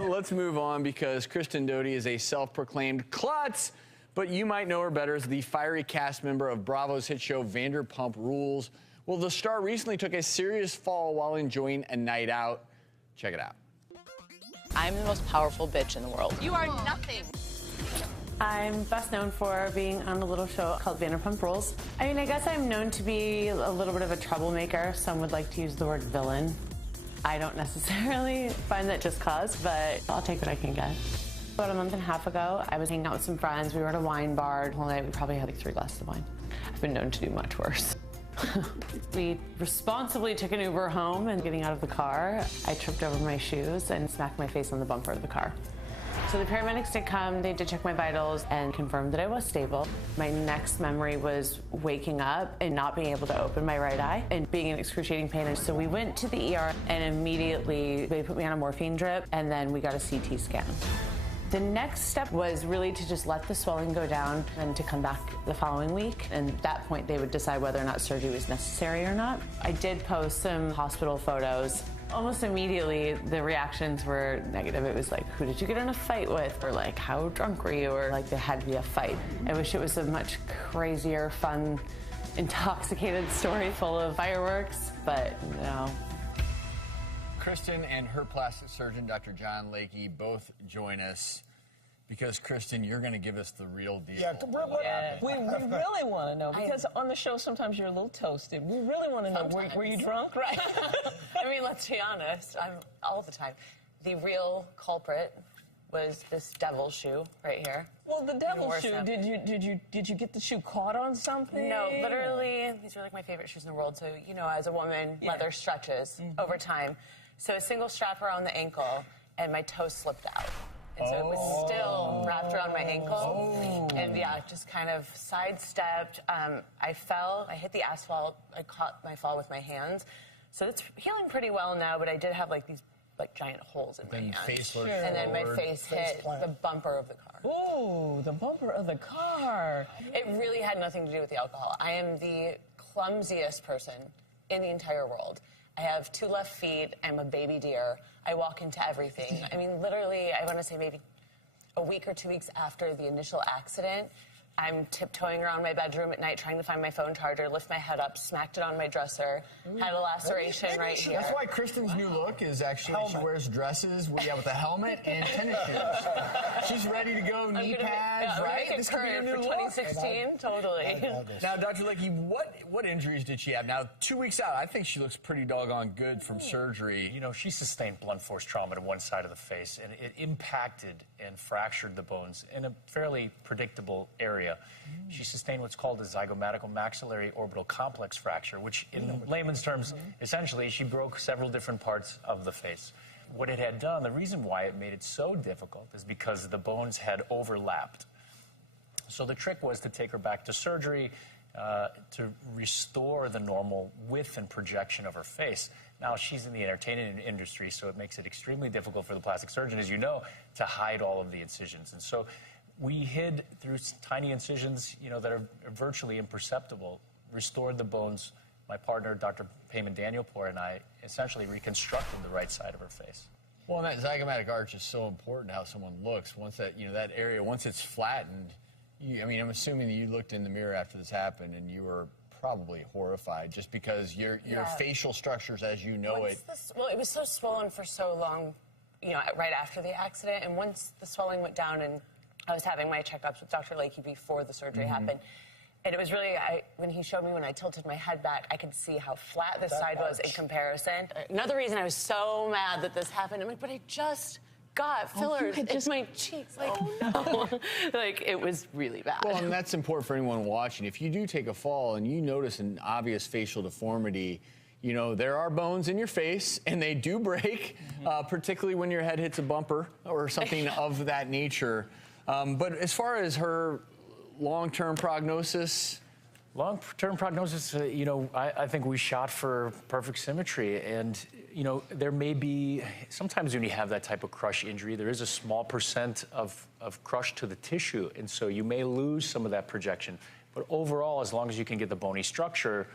Let's move on because Kristen Doute is a self-proclaimed klutz, but you might know her better as the fiery cast member of Bravo's hit show Vanderpump Rules. Well, the star recently took a serious fall while enjoying a night out. Check it out. I'm the most powerful bitch in the world. You are nothing. I'm best known for being on a little show called Vanderpump Rules. I mean, I guess I'm known to be a little bit of a troublemaker. Some would like to use the word villain. I don't necessarily find that just cause, but I'll take what I can get. About a month and a half ago, I was hanging out with some friends. We were at a wine bar. One night, we probably had like 3 glasses of wine. I've been known to do much worse. We responsibly took an Uber home, and getting out of the car, I tripped over my shoes and smacked my face on the bumper of the car. So the paramedics did come, they did check my vitals and confirmed that I was stable. My next memory was waking up and not being able to open my right eye and being in excruciating pain. And so we went to the ER and immediately they put me on a morphine drip and then we got a CT scan. The next step was really to just let the swelling go down and to come back the following week. And at that point, they would decide whether or not surgery was necessary or not. I did post some hospital photos. Almost immediately, the reactions were negative. It was like, who did you get in a fight with? Or like, how drunk were you? Or like, there had to be a fight. I wish it was a much crazier, fun, intoxicated story full of fireworks, but no. Kristen and her plastic surgeon, Dr. John Lakey, both join us because, Kristen, you're going to give us the real deal. Yeah, we really want to know, because on the show sometimes you're a little toasted. We really want to know, were you drunk? Right. I mean, let's be honest, I'm all the time. The real culprit was this devil shoe right here. Well, the devil shoe, did you get the shoe caught on something? No, literally, these are like my favorite shoes in the world. So, you know, as a woman, leather stretches over time. So a single strap around the ankle, and my toe slipped out. And so it was still wrapped around my ankle. And yeah, just kind of sidestepped. I fell, I hit the asphalt, I caught my fall with my hands. So it's healing pretty well now, but I did have like these giant holes in my hands. And then my face hit the bumper of the car. Ooh, the bumper of the car. It really had nothing to do with the alcohol. I am the clumsiest person in the entire world. I have 2 left feet. I'm a baby deer. I walk into everything. I mean, literally, I want to say maybe a week or 2 weeks after the initial accident, I'm tiptoeing around my bedroom at night trying to find my phone charger, lift my head up, smacked it on my dresser, had a laceration right here. That's why Kristen's new look is actually she wears dresses with a helmet and tennis shoes. She's ready to go, knee pads, right? This could be a new look. 2016, totally. Now, Dr. Lakey, what injuries did she have? Now, 2 weeks out, I think she looks pretty doggone good from surgery. You know, she sustained blunt force trauma to one side of the face, and it impacted and fractured the bones in a fairly predictable area. She sustained what's called a zygomatical maxillary orbital complex fracture, which in layman's terms, essentially, she broke several different parts of the face. What it had done, the reason why it made it so difficult is because the bones had overlapped. So the trick was to take her back to surgery to restore the normal width and projection of her face. Now, she's in the entertainment industry, so it makes it extremely difficult for the plastic surgeon, as you know, to hide all of the incisions. And so we hid through tiny incisions, you know, that are virtually imperceptible, restored the bones. My partner, Dr. Payman Danielpour, and I essentially reconstructed the right side of her face. Well, and that zygomatic arch is so important, how someone looks. Once that, that area, once it's flattened, I mean, I'm assuming that you looked in the mirror after this happened and you were probably horrified just because your facial structures as you know it. Well, it was so swollen for so long, you know, right after the accident. And once the swelling went down and I was having my checkups with Dr. Lakey before the surgery happened. And it was really, when he showed me when I tilted my head back, I could see how flat this side was in comparison. Another reason I was so mad that this happened, I'm like, but I just got fillers in my cheeks. Like, oh no. Like, it was really bad. Well, and that's important for anyone watching. If you do take a fall and you notice an obvious facial deformity, you know, there are bones in your face, and they do break, particularly when your head hits a bumper or something of that nature. But as far as her long-term prognosis? Long-term prognosis, you know, I think we shot for perfect symmetry. And, you know, there may be, sometimes when you have that type of crush injury, there is a small percent of crush to the tissue. And so you may lose some of that projection. But overall, as long as you can get the bony structure,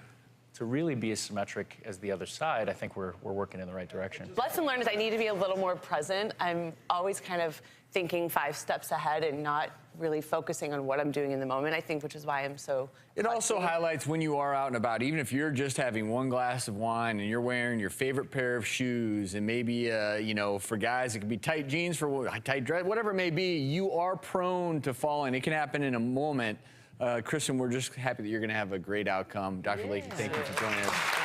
to really be as symmetric as the other side, I think we're working in the right direction. Lesson learned is I need to be a little more present. I'm always kind of thinking 5 steps ahead and not really focusing on what I'm doing in the moment, I think, which is why I'm so It also highlights when you are out and about, even if you're just having one glass of wine and you're wearing your favorite pair of shoes and maybe, you know, for guys, it could be tight jeans, for tight dress, whatever it may be, you are prone to falling. It can happen in a moment. Kristen, we're just happy that you're going to have a great outcome. Dr. Lakey, thank you for joining us.